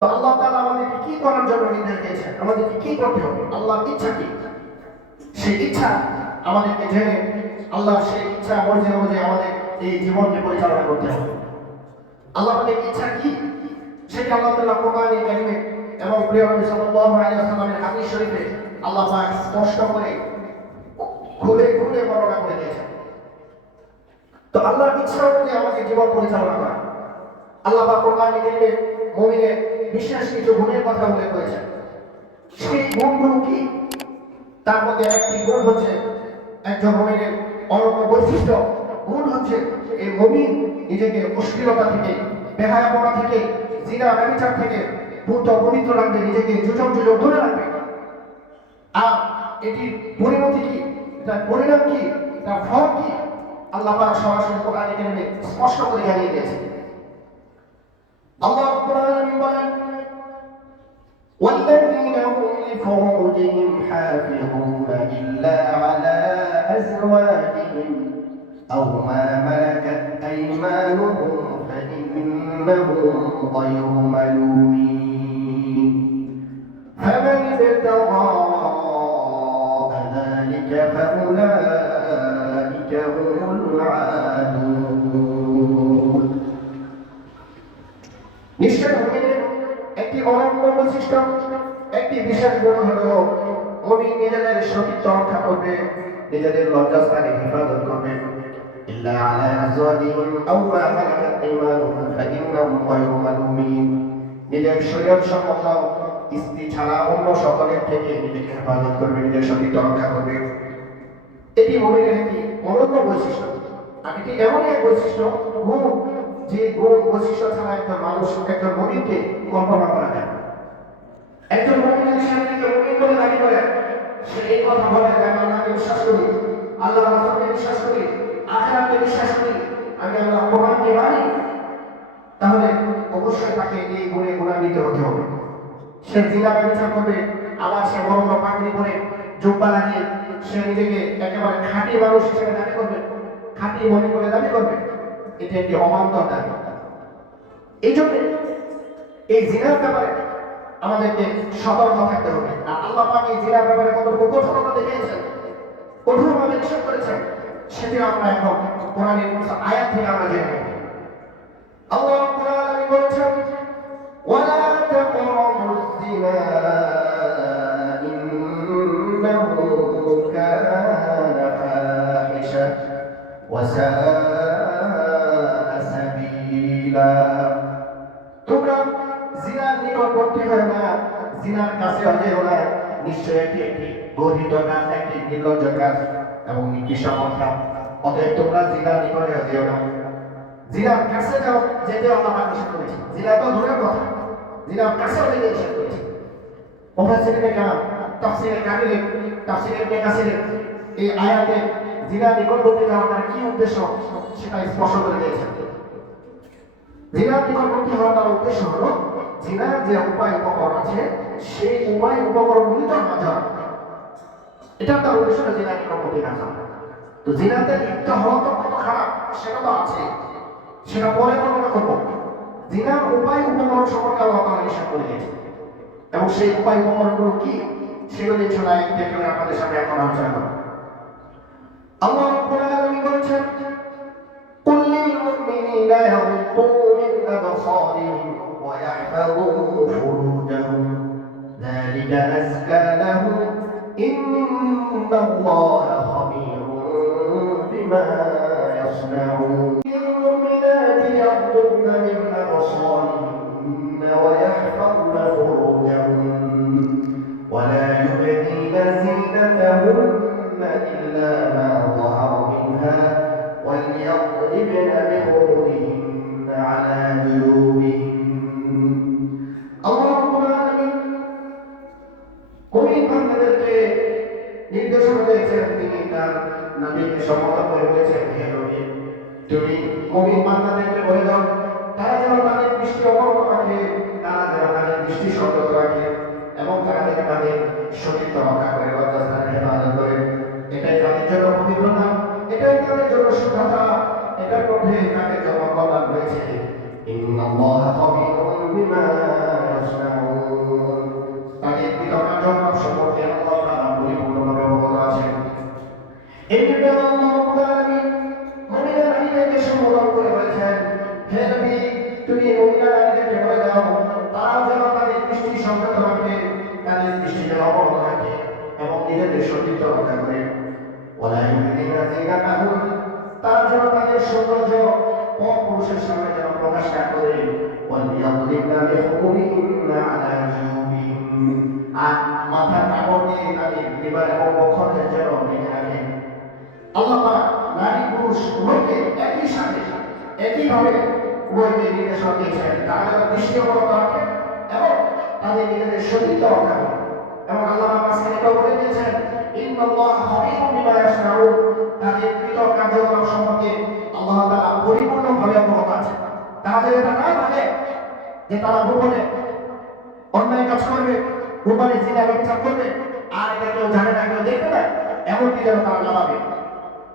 আল্লাহ তাআলা আমাদেরকে কি করার জন্য নির্দেশ দিয়েছেন? আমাদেরকে কি করতে হবে? আল্লাহর ইচ্ছা কি? সেই ইচ্ছা আমাদেরকে জেনে আল্লাহ সেই ইচ্ছা মর্জি অনুযায়ী আমাদের এই জীবনকে পরিচালনা করতে হবে। আল্লাহ আমাদের ইচ্ছা কি? সেটা আল্লাহ তাআলা কোরআনে কারিমে এবং প্রিয় নবী সাল্লাল্লাহু আলাইহি ওয়াসাল্লামের হাদিস শরীফে আল্লাহ পাক স্পষ্ট করে খুলে খুলে বর্ণনা করে দিয়েছেন। তো আল্লাহর ইচ্ছা অনুযায়ী আমাদের জীবন পরিচালনা করা। আল্লাহ পাক কোরআনে কারিমে মুমিনের বিশেষ কিছু গুণের কথা উল্লেখ করেছেন সেই গুণগুলো কি? তার মধ্যে একটি গুণ হচ্ছে একজন মুমিনের অনন্য বৈশিষ্ট্য। গুণ হচ্ছে এই মুমিন নিজেকে অশ্লীলতা থেকে, বেহায়াপনা থেকে, জিনা ব্যবচার থেকে, ভূত পবিত্র রাখবে নিজেকে যুজক যুজক ধরে রাখবে। আর এটির পরিণতি কি? তার পরিণাম কি? তার ফল কি? আল্লাহ সরাসরি কোরআনে কারিমে স্পষ্ট করে জানিয়ে দিয়েছে আল্লাহ حراما والذين هم لفروجهم حافظون إلا على أزواجهم أو ما ملكت أيمانهم فإنهم غير ملومين فمن ابتغى ذلك فأولئك هم العادون একটি বিশেষ গুণ হলো মুমিন নিজেদের সতীত্ব রক্ষা করবে নিজেদের লজ্জাস্থানে হেফাজত করবে একটি বৈশিষ্ট্য আর যে বৈশিষ্ট্য ছাড়া একটা মানুষ একজন মুমিনকে একজন যদি সে নিজেকে মুমিন বলে দাবি করে সে এই কথা বলে যে আমি আল্লাহকে বিশ্বাস করি। আল্লাহ রাসূলকে বিশ্বাস করি আখিরাতকে বিশ্বাস করি। আমি আল্লাহ কোরআনকে মানি। তাহলে অবশ্যই তাকে এই গুণে গুণান্বিত হতে হবে। সে জিনা ব্যবচার করবে, আবার সে বড় বড় পাগড়ি পরে জুব্বা লাগিয়ে সে নিজেকে একেবারে খাঁটি মানুষ হিসেবে দাবি করবে, খাঁটি মনে করে দাবি করবে। এটা একটি অবান্তর দাবি। এই জন্য এই জিনার ব্যাপারে আমাদেরকে সতর্ক থাকতে হবে আর আল্লাহ পাক এই জিনার ব্যাপারে কত কঠোরতা দেখিয়েছেন কঠোরভাবে নিষেধ করেছেন সেটি আমরা এখন কোরআনের কিছু আয়াত থেকে আমরা জেনে নেব আল্লাহ রাব্বুল আলামিন বলেছেন ولا تقربوا الزنا إنه كان فاحشة وساء কাজ একটি এবং নিকৃষ্টমত অতএব তোমরা জিনার নিকটে যেও না। জিনার কাছে যাও যেতে আল্লাহ নিষেধ করেছে। জিনা তো দূরের কথা। জিনার কাছেও যেতে নিষেধ করেছে। মুফাসসিরিনে কালাম তাফসীরে কাবিরে তাফসীরে ইবনে কাসিরে এই আয়াতে জিনা নিকটবর্তী যাওয়ার কি উদ্দেশ্য, সেটা স্পষ্ট করে দিয়েছেন জিনার নিকটবর্তী হওয়ার তার উদ্দেশ্য হলো জিনার যে উপায় উপকরণ আছে, সেই উপায় উপকরণগুলি তো না এটা তার উদ্দেশ্য না জিনার নিকটবর্তী না যাওয়া তো জিনাতে লিপ্ত হওয়া তো কত খারাপ সেটা তো আছে সেটা পরে বর্ণনা করবো জিনার উপায় উপকরণ সম্পর্কে আল্লাহ তাআলা নিষেধ করে দিয়েছে এবং সেই উপায় উপকরণগুলো কি সেগুলি ইনশাআল্লাহ একটু একটু করে আপনাদের সামনে এখন আলোচনা করব আল্লাহ রাব্বুল আলামিন বলেছেন قل للمؤمنين يغضوا من أبصارهم ويحفظوا فروجهم ذلك أزكى لهم إن الله خبير بما يصنعون নবীকে সম্বোধন করে বলেছেন হে নবী, তুমি কবি বান্দাদেরকে বলে দাও, তারা যেন তাদের দৃষ্টি অবনত রক্ষা করে। তারা যেন তাদের সৌন্দর্য পুরুষের সামনে যেন প্রকাশ না করে। আর মাথার কাপড় দিয়ে তাদের লিবার এবং বক্ষদের যেন ঢেকে রাখে। আল্লাহ নারী পুরুষ উভয়কে একই সাথে, একইভাবে উভয়কে নির্দেশনা দিয়েছেন। তারা যেন দৃষ্টিকমতা রাখে এবং তাদের নিজেদের শরীরকে রক্ষা করে। এবং আল্লাহ মাঝখানে এটাও বলে দিয়েছেন, ইন্নাল্লাহ খাবীরুম বিমা ইয়াশনাউন তাদের কৃত কার্যকলাপ সম্পর্কে আল্লাহ তাআলা পরিপূর্ণভাবে অবগত আছে তারা যদি এটা না মানে যে তারা গোপনে অন্যায় কাজ করবে, গোপনে জিনা ব্যবচার করবে, আর এটা কেউ জানে না, কেউ দেখবে না, এমনকি যেন তারা নামাবে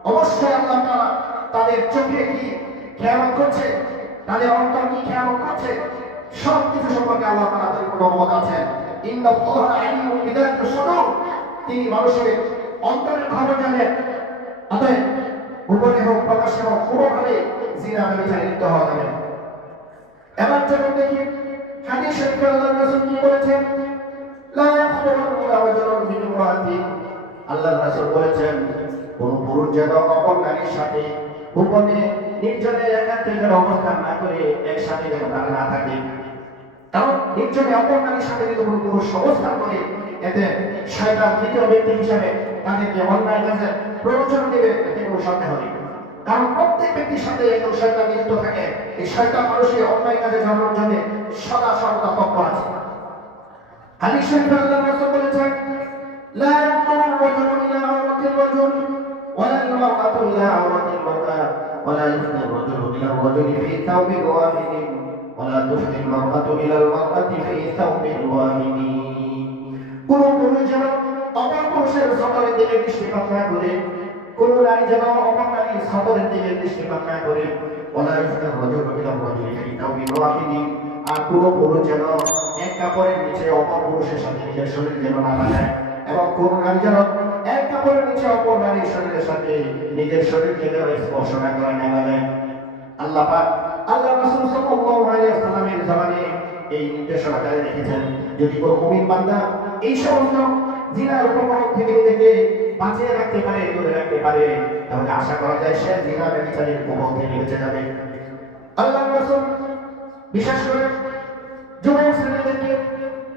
অবশ্যই আল্লাহ তাআলা তাদের চোখে কি খেয়াল করছে, তাদের অন্তর কি খেয়াল করছে সব কিছু সম্পর্কে আল্লাহ তাআলা পরিপূর্ণ অবগত আছেন। তিনি মানুষের অন্তরের খবর জানেন অতএব গোপনে হোক প্রকাশ্যে হোক কোনোভাবে জিনা ব্যবচারে হওয়া যাবে এবার চলুন দেখি, হাদিস শরীফে আল্লাহ রাসূল কি বলেছেন? লা রাসূল বলেছেন, কোন অপর নারীর সাথে গোপনে নির্জনে একান্তে না করে, একসাথে না থাকে। কারণ নির্জনে অপর নারীর সাথে যদি কোনো পুরুষ অবস্থান করে এতে শয়তান তৃতীয় ব্যক্তি হিসাবে তাদেরকে অন্যায় কাজে প্ররোচন দেবে এতে কোনো সন্দেহ নেই কারণ প্রত্যেক ব্যক্তির সাথে একজন শয়তান নিযুক্ত থাকে এই শয়তান মানুষকে অন্যায় কাজে জন্মের জন্য সদা সর্বদা তৎপর আছে হাদিস শরীফে আল্লাহ রাসূল বলেছেন লা ইয়াকুমু রাজুলু ইলা আওরাতির রাজুল ওয়ালা المرأة إلى عورة المرأة ولا يفضي الرجل إلى الرجل في ثوب واحد ولا تفضي المرأة إلى المرأة في ثوب واحد কোন পুরুষ যেন অপর পুরুষের সতরের দিকে দৃষ্টিপাত না করে কোন নারী যেন অপর নারীর সতরের দিকে দৃষ্টিপাত না করে ওলা ইফতার রজল ইলা রজুলি ফি তাওবিন ওয়াহিদিন আর কোন পুরুষ যেন এক কাপড়ের নিচে অপর পুরুষের সাথে নিজের শরীর যেন না লাগায় এবং কোন নারী যেন এক কাপড়ের নিচে অপর নারীর শরীরের সাথে নিজের শরীরকে যেন স্পর্শ না করে না লাগায় আল্লাহ পাক আল্লাহ রাসূল জামানে এই নির্দেশনা রেখেছেন যদি কোনো মুমিন বান্দা এই সমস্ত জিনার উপকরণ থেকে নিজেকে বাঁচিয়ে রাখতে পারে দূরে রাখতে পারে তাহলে আশা করা যায় সে জিনা ব্যবচারের উপকরণ থেকে বেঁচে যাবে আল্লাহ রাসূল বিশেষ করে যুবক শ্রেণীদেরকে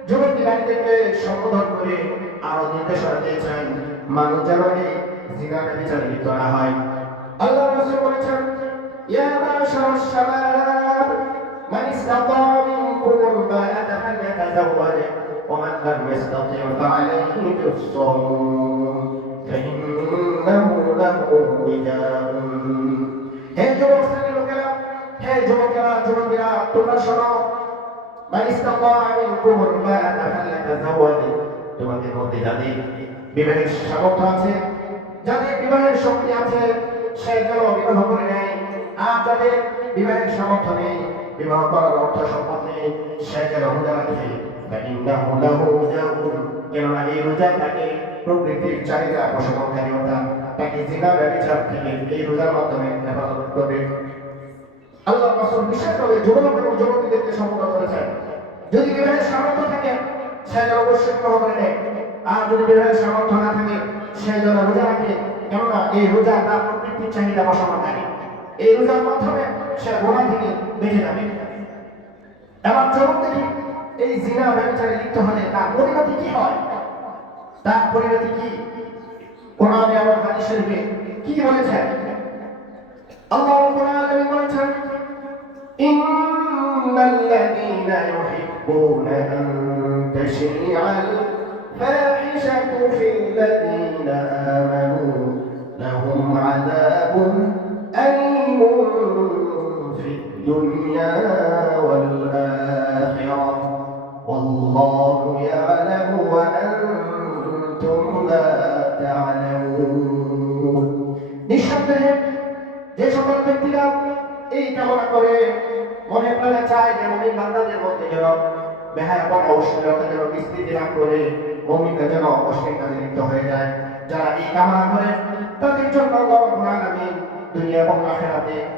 যুবতী নারীদেরকে সম্বোধন করে আরও নির্দেশনা দিয়েছেন মানুষ যেন এই ব্যবচারে লিপ্ত হয় আল্লাহ রাসূল বলেছেন, ইয়া من استطاع منكم الباءة فليتزوج ومن لم يستطع فعليه بالصوم فإنه له وجاء হে যুবক শ্রেণীর লোকেরা হে যুবকেরা যুবকেরা তোমরা শোনো من استطاع منكم الباءة فليتزوج তোমাদের মধ্যে যাদের বিবাহের সামর্থ্য আছে যাদের বিবাহের শক্তি আছে সে যেন বিবাহ করে নেয় আর যাদের বিবাহের সামর্থ্য নেই বিবাহ করার অর্থ সম্পদ নেই শেখের রোজা রাখে কেননা এই রোজা তাকে প্রকৃতির চাহিদা পোষণকারী অর্থাৎ তাকে জিনা ব্যবচার থেকে এই রোজার মাধ্যমে হেফাজত করবে। আল্লাহ রাসূল বিশেষ করে যুবক এবং যুবতীদেরকে সম্বোধন করেছেন। যদি বিবাহের সামর্থ্য থাকে, সে যেন অবশ্যই গ্রহ করে নেয়। আর যদি বিবাহের সামর্থ্য না থাকে, সে যেন রোজা রাখে। কেননা এই রোজা তার প্রকৃতির চাহিদা পোষণকারী এই রোজার মাধ্যমে সে গোনা থেকে বেঁচে যাবে। এবার চলুন দেখি এই জিনা ব্যবচারে লিপ্ত হলে তার পরিণতি কি হয়? তার পরিণতি কি? কোরআনে এবং হাদিস শরীফে কি বলেছেন আল্লাহ কোরআনে বলেছেন, ইন্নাল্লাযীনা ইউহিব্বুনা আন তাশিআল ফাহিশাতু ফিল লাযীনা আমানু, লাহুম আযাবুন এই কামনা করে মনে চায় যে মমিন লাভ করে মমিনরা যেন লিপ্ত হয়ে যায়। যারা এই কামনা করে, তাদের জন্য দুনিয়া এবং আখিরাতে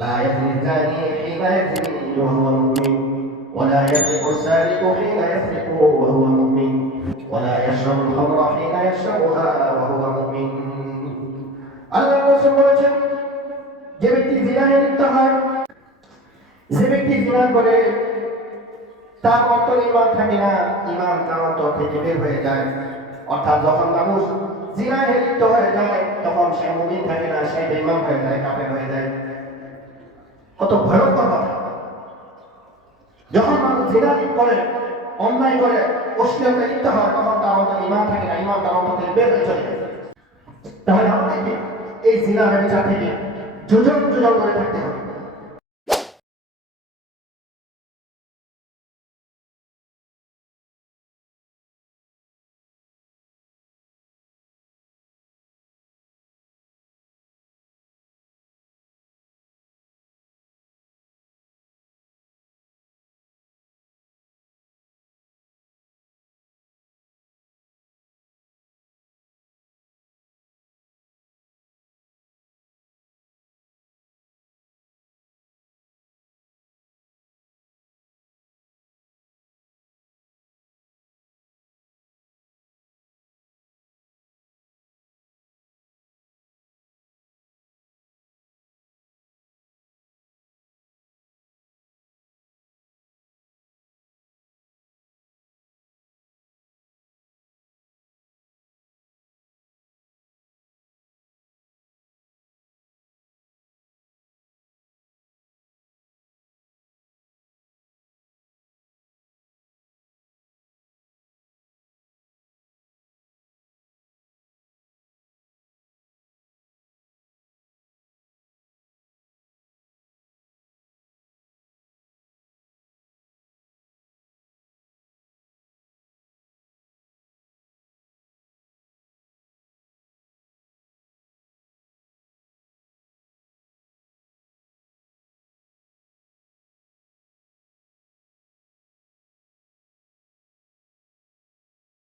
লা ইয়াzni জানি হিনা ইয়াzni ওয়া হুয়া মুমিন ولا يسرق السارق حين يسرق وهو مؤمن ولا يشرب الخمر حين يشربها وهو مؤمن আল্লাহ রাসূল বলেছেন যে ব্যক্তি জিনায় লিপ্ত হয় যে ব্যক্তি জিনা করে তার অন্তর ইমান থাকে না ইমান তার অন্তর থেকে বের হয়ে যায় অর্থাৎ যখন মানুষ জিনায় লিপ্ত হয়ে যায় তখন সে মুমিন থাকে না সে বেঈমান হয়ে যায় কাফের হয়ে যায় কত ভয়ঙ্কর কথা যখন মানুষ লিপ্ত করে, অন্যায় করে, অশ্লীলতা লিপ্ত হয়, তখন তার অন্তর ইমান থাকে না ইমান তার অন্তর বের হয়ে চলে তাহলে আমাদেরকে এই জিনা ব্যবচার থেকে যোজন যোজন করে থাকতে হবে।